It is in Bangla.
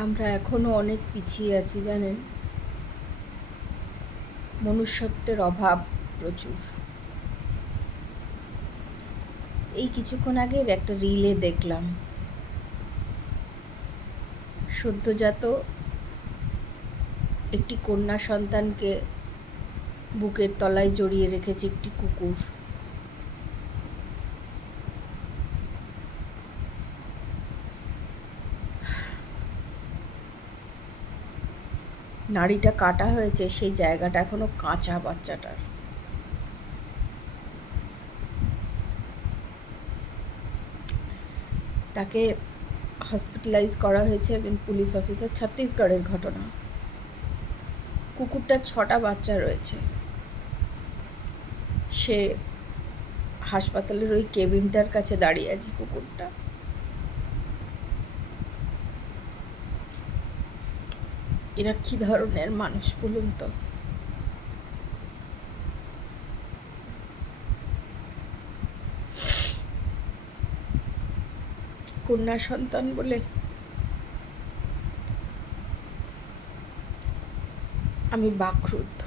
আমরা এখনো অনেক পিছিয়ে আছি জানেন। মনুষ্যত্বের অভাব প্রচুর। এই কিছুক্ষণ আগের একটা রিলে দেখলাম, সদ্যজাত একটি কন্যা সন্তানকে বুকের তলায় জড়িয়ে রেখেছে একটি কুকুর। নাড়িটা কাটা হয়েছে, সেই জায়গাটা এখনো কাঁচা বাচ্চাটার। তাকে হসপিটালাইজ করা হয়েছে একজন পুলিশ অফিসার। ছত্তিশগড়ের ঘটনা। কুকুরটার 6টা বাচ্চা রয়েছে। সে হাসপাতালের ওই কেবিনটার কাছে দাঁড়িয়ে আছে কুকুরটা। এরা কি ধরনের মানুষ বলুন তো? কন্যা সন্তান বলে আমি বাকরুদ্ধ।